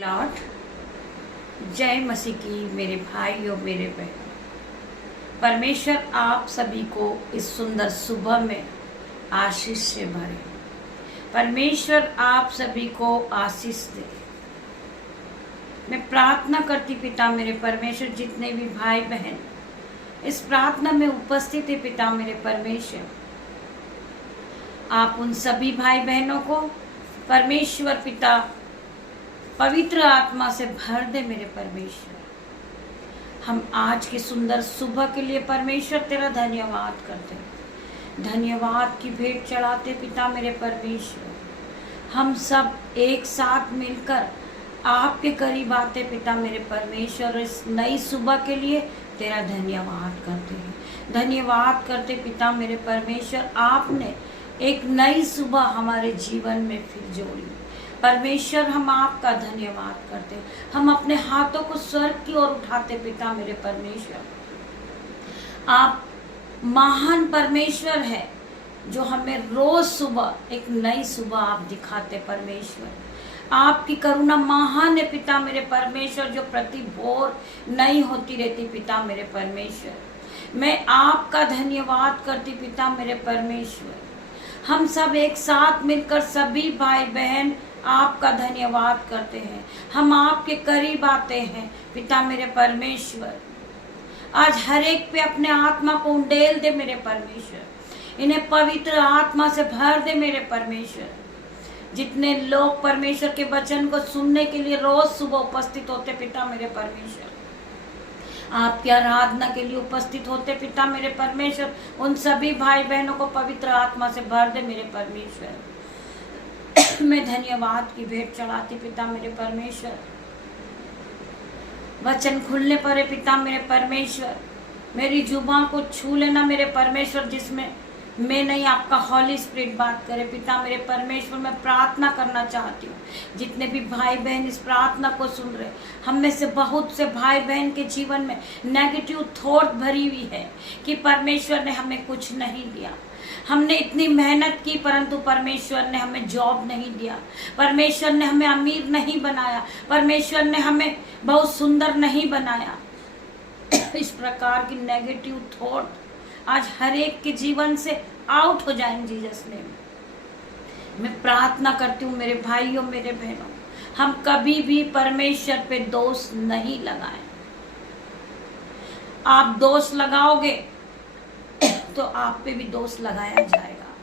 Lord, जय मसीह की मेरे भाई और मेरे बहन। परमेश्वर आप सभी को इस सुंदर सुबह में आशीष से भरे। परमेश्वर आप सभी को आशीष दे। मैं प्रार्थना करती पिता मेरे परमेश्वर, जितने भी भाई बहन इस प्रार्थना में उपस्थित है पिता मेरे परमेश्वर, आप उन सभी भाई बहनों को परमेश्वर पिता पवित्र आत्मा से भर दे मेरे परमेश्वर। हम आज की सुंदर सुबह के लिए परमेश्वर तेरा धन्यवाद करते हैं, धन्यवाद की भेंट चढ़ाते पिता मेरे परमेश्वर। हम सब एक साथ मिलकर आपके करीब आते पिता मेरे परमेश्वर। इस नई सुबह के लिए तेरा धन्यवाद करते हैं, धन्यवाद करते पिता मेरे परमेश्वर। आपने एक नई सुबह हमारे जीवन में फिर जोड़ी परमेश्वर। हम आपका धन्यवाद करते, हम अपने हाथों को स्वर्ग की ओर उठाते पिता मेरे परमेश्वर। आप महान परमेश्वर है जो हमें रोज सुबह एक नई सुबह आप दिखाते परमेश्वर। आपकी करुणा महान है पिता मेरे परमेश्वर, जो प्रति भोर नई होती रहती पिता मेरे परमेश्वर। मैं आपका धन्यवाद करती पिता मेरे परमेश्वर। हम सब एक साथ मिलकर सभी भाई बहन आपका धन्यवाद करते हैं, हम आपके करीब आते हैं पिता मेरे परमेश्वर। आज हर एक पे अपने आत्मा को उंडेल दे मेरे परमेश्वर, इन्हें पवित्र आत्मा से भर दे मेरे परमेश्वर। जितने लोग परमेश्वर के वचन को सुनने के लिए रोज सुबह उपस्थित होते पिता मेरे परमेश्वर, आपकी आराधना के लिए उपस्थित होते पिता मेरे परमेश्वर, उन सभी भाई बहनों को पवित्र आत्मा से भर दे मेरे परमेश्वर। मैं धन्यवाद की भेंट चढ़ाती पिता मेरे परमेश्वर। वचन खुलने पर है पिता मेरे परमेश्वर, मेरी जुबान को छू लेना मेरे परमेश्वर, जिसमें मैं नहीं आपका हॉली स्पिरिट बात करे पिता मेरे परमेश्वर। मैं प्रार्थना करना चाहती हूँ, जितने भी भाई बहन इस प्रार्थना को सुन रहे, हम में से बहुत से भाई बहन के जीवन में नेगेटिव थॉट भरी हुई है कि परमेश्वर ने हमें कुछ नहीं दिया, हमने इतनी मेहनत की परंतु परमेश्वर ने हमें जॉब नहीं दिया, परमेश्वर ने हमें अमीर नहीं बनाया, परमेश्वर ने हमें बहुत सुंदर नहीं बनाया। इस प्रकार की नेगेटिव थॉट आज हर एक के जीवन से आउट हो जाएंगे जीसस नेम में। मैं प्रार्थना करती हूँ मेरे भाइयों मेरे बहनों, हम कभी भी परमेश्वर पे दोष नहीं लगाएं। आप दोष लगाओगे तो आप पे भी दोष लगाया जाएगा।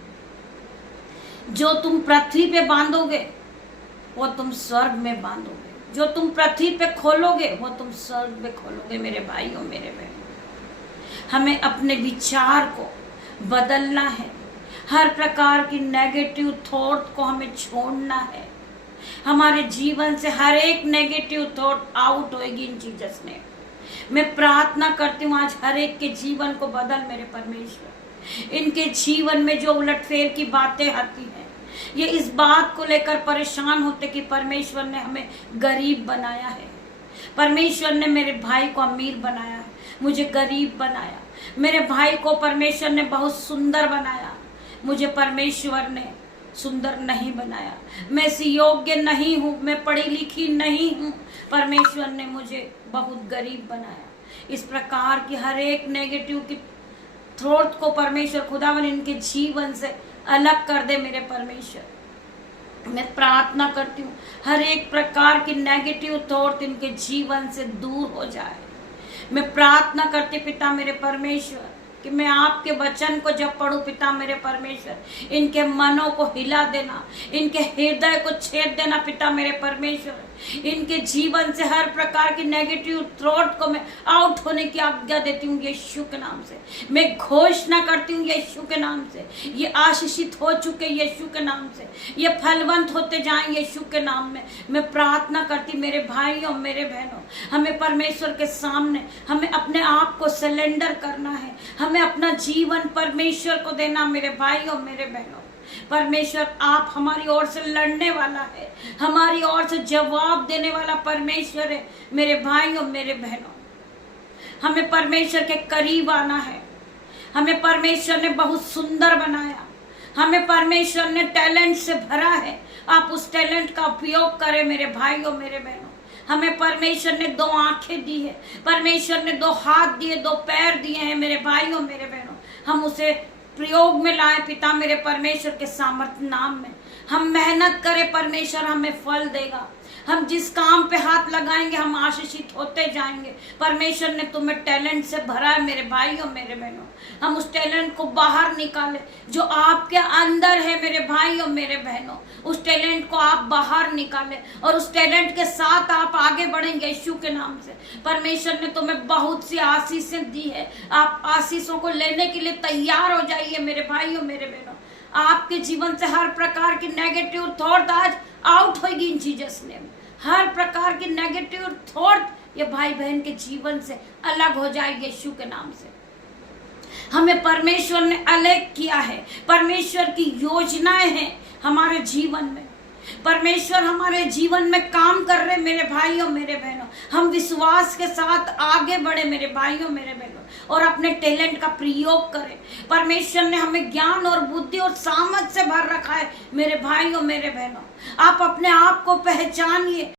जो तुम पृथ्वी पे बांधोगे वो तुम स्वर्ग में बांधोगे, जो तुम पृथ्वी पे खोलोगे वो तुम स्वर्ग में खोलोगे मेरे भाइयों मेरे बहनों। हमें अपने विचार को बदलना है, हर प्रकार की नेगेटिव थॉट को हमें छोड़ना है। हमारे जीवन से हर एक नेगेटिव थॉट आउट होएगी इन जीसस ने। मैं प्रार्थना करती हूँ आज हर एक के जीवन को बदल मेरे परमेश्वर। इनके जीवन में जो उलटफेर की बातें आती हैं, ये इस बात को लेकर परेशान होते कि परमेश्वर ने हमें गरीब बनाया है, परमेश्वर ने मेरे भाई को अमीर बनाया है, मुझे गरीब बनाया। मेरे भाई को परमेश्वर ने बहुत सुंदर बनाया, मुझे परमेश्वर ने सुंदर नहीं बनाया। मैं इस योग्य नहीं हूँ, मैं पढ़ी लिखी नहीं हूँ, परमेश्वर ने मुझे बहुत गरीब बनाया। इस प्रकार की हर एक नेगेटिव की थ्रोट को परमेश्वर खुदावन इनके जीवन से अलग कर दे मेरे परमेश्वर। मैं प्रार्थना करती हूँ हर एक प्रकार की नेगेटिव थॉट इनके जीवन से दूर हो जाए। मैं प्रार्थना करती पिता मेरे परमेश्वर कि मैं आपके वचन को जब पढ़ूं पिता मेरे परमेश्वर, इनके मनों को हिला देना, इनके हृदय को छेद देना पिता मेरे परमेश्वर। इनके जीवन से हर प्रकार की नेगेटिव थॉट को मैं आउट होने की आज्ञा देती हूँ यीशु के नाम से। मैं घोषणा करती हूँ यीशु के नाम से, ये आशीषित हो चुके यीशु के नाम से, ये फलवंत होते जाएं यीशु के नाम में। मैं प्रार्थना करती मेरे भाइयों मेरे बहनों, हमें परमेश्वर के सामने हमें अपने आप को सरेंडर करना है, हमें अपना जीवन परमेश्वर को देना मेरे भाइयों मेरे बहनों। परमेश्वर आप हमारी ओर से लड़ने वाला है, हमारी ओर से जवाब देने वाला परमेश्वर है मेरे भाइयों मेरे बहनों। हमें परमेश्वर के करीब आना है, हमें परमेश्वर ने बहुत सुंदर बनाया, हमें परमेश्वर ने टैलेंट से भरा है, आप उस टैलेंट का उपयोग करें मेरे भाइयों मेरे बहनों। हमें परमेश्वर ने 2 आंखें दी है, परमेश्वर ने 2 हाथ दिए, 2 पैर दिए हैं मेरे भाइयों मेरे बहनों। हम उसे प्रयोग में लाए पिता मेरे परमेश्वर के सामर्थ्य नाम में। हम मेहनत करें, परमेश्वर हमें फल देगा। हम जिस काम पे हाथ लगाएंगे हम आशीषित होते जाएंगे। परमेश्वर ने तुम्हें टैलेंट से भरा है मेरे भाइयों मेरे बहनों। हम उस टैलेंट को बाहर निकालें जो आपके अंदर है मेरे भाइयों मेरे बहनों। उस टैलेंट को आप बाहर निकालें और उस टैलेंट के साथ आप आगे बढ़ेंगे यीशु के नाम से। परमेश्वर ने तुम्हें बहुत सी आशीषें दी है, आप आशीषों को लेने के लिए तैयार हो जाइए मेरे भाइयों मेरे बहनों। आपके जीवन से हर प्रकार की नेगेटिव थॉट आज आउट होगी इन जीसस नेम। हर प्रकार की नेगेटिव थॉट ये भाई बहन के जीवन से अलग हो जाएगी यीशु के नाम से। हमें परमेश्वर ने अलग किया है, परमेश्वर की योजनाएं हैं हमारे जीवन में। परमेश्वर हमारे जीवन में काम कर रहे मेरे भाइयों मेरे बहनों। हम विश्वास के साथ आगे बढ़े मेरे भाइयों मेरे बहनों और अपने टैलेंट का प्रयोग करें। परमेश्वर ने हमें ज्ञान और बुद्धि और सामर्थ से भर रखा है मेरे भाइयों मेरे बहनों। आप अपने आप को पहचानिए।